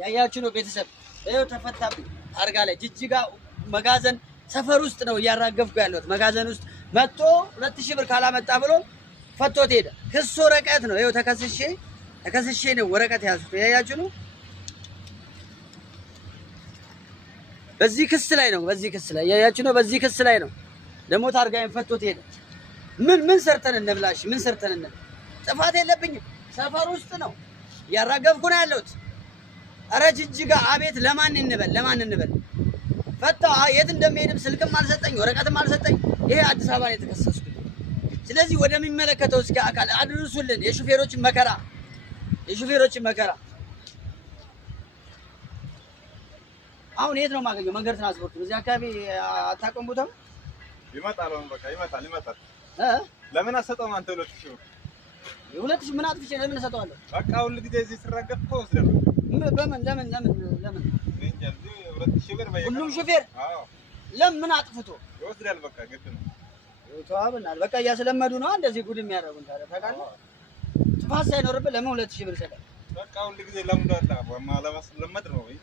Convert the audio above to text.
ያያችሁ ነው ቤተሰብ ይኸው ተፈታብኝ አርጋ ላይ ጅጅጋ መጋዘን ሰፈር ውስጥ ነው እያራገፍኩ ያለሁት መጋዘን ውስጥ መጥቶ 2000 ብር ካላመጣ ብሎ ፈቶት ሄደ ክስ ወረቀት ነው ይኸው ተከስሼ ነው ወረቀት ያዝኩት ያያችሁ ነው በዚህ ክስ ላይ ያያችሁ ነው በዚህ ክስ ላይ ነው ደግሞ ታርጋዬን ፈቶት ሄደ ምን ሰርተን እንብላሽ ምን ሰርተን እንብላ ጥፋት የለብኝም ሰፈር ውስጥ ነው ያራገፍኩ ነው ያለሁት አረ ጅጅጋ አቤት ለማን እንበል ፈታ የት እንደሚሄድም ስልክም አልሰጠኝ ወረቀትም አልሰጠኝ ይሄ አዲስ አበባ ላይ ተከሰስኩ ስለዚህ ወደሚመለከተው እስኪ አካል አድርሱልን የሹፌሮችን መከራ አሁን የት ነው ማገኘው መንገድ ትራንስፖርት እዚህ አካባቢ አታቆም ቦታው ይመጣል በቃ ይመጣል ለምን አሰጠውም አንተ 2000 ምን አጥፍቼ ለምን እሰጠዋለሁ በቃ ሁሉ ጊዜ እዚህ ሲራገፍ እኮ ወስደህ ለምን እንጃ 2000 ብር በየቀኑ ሁሉም ሹፌር አዎ ለምን አጥፍቶ ይወስዳል በቃ ግድ ነው ተዋብናል በቃ እያስለመዱ ነው እንደዚህ ጉድ የሚያደርጉን ታውቃለህ ጥፋት ሳይኖርብህ ለምን 2000 ብር ይሰጣል በቃ ሁሉ ጊዜ ለምዷል ለማለማስ ለመድ ነው ወይ